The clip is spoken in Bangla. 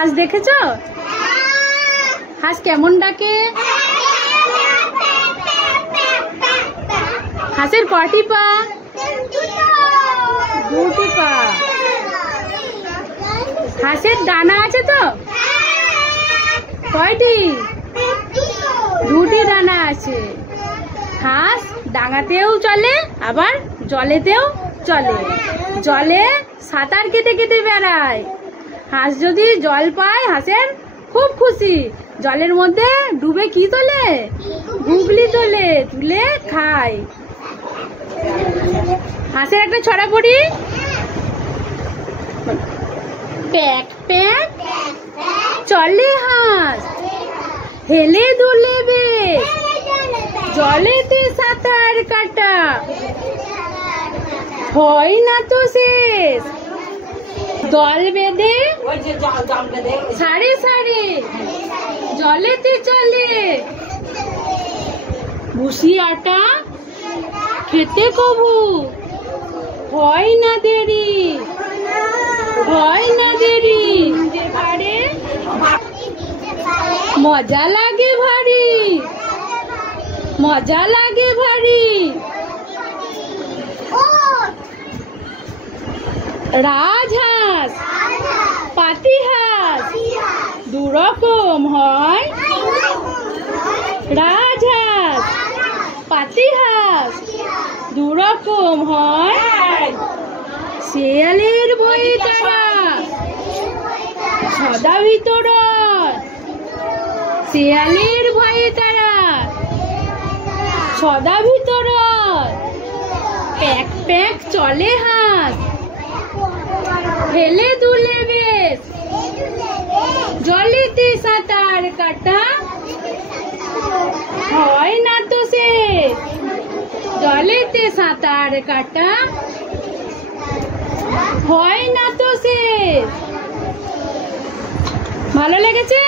হাঁস দেখেছো? হাঁস কেমন ডাকে? হাঁসের কটি পা? দুটি পা। হাঁসের ডানা আছে তো? কয়টি? দুটি ডানা আছে। হাঁস ডাঙাতেও চলে আবার জলেতেও চলে। জলে সাঁতার কেটে কেটে বেড়ায়। হাঁস যদি জল পায় হাঁসের খুব খুশি। জলের মধ্যে ডুবে কি তোলে? গুগলি তোলে, তুলে খায়। হাঁসের একটা ছড়া পড়ি। প্যাক প্যাক চলে হাঁস, হেলে দুলে বেশ, জলেতে সাঁতার কাটা, হয় না তো শেষ। দল বেঁধে সারি সারি জলেতে চলে, ভুসি আটা খেতে কবু হয় না দেরি, হয় না দেরি। মজা লাগে ভারী, মজা লাগে ভারী। রাজহাঁস পাতি হাঁস দুরকম হয়। রাজহাঁস পাতি হাঁস দুরকম হয়। শেয়ালের ভয়ে তারা সদা ভিতর, শেয়ালের ভয়ে তারা সদা ভিতর। প্যাক প্যাক চলে হাঁস, হেলে দুলে বেশ, জলেতে সাঁতার কাটা, হয় না তো শেষ। জলেতে সাঁতার কাটা, হয় না তো শেষ। ভালো লেগেছে?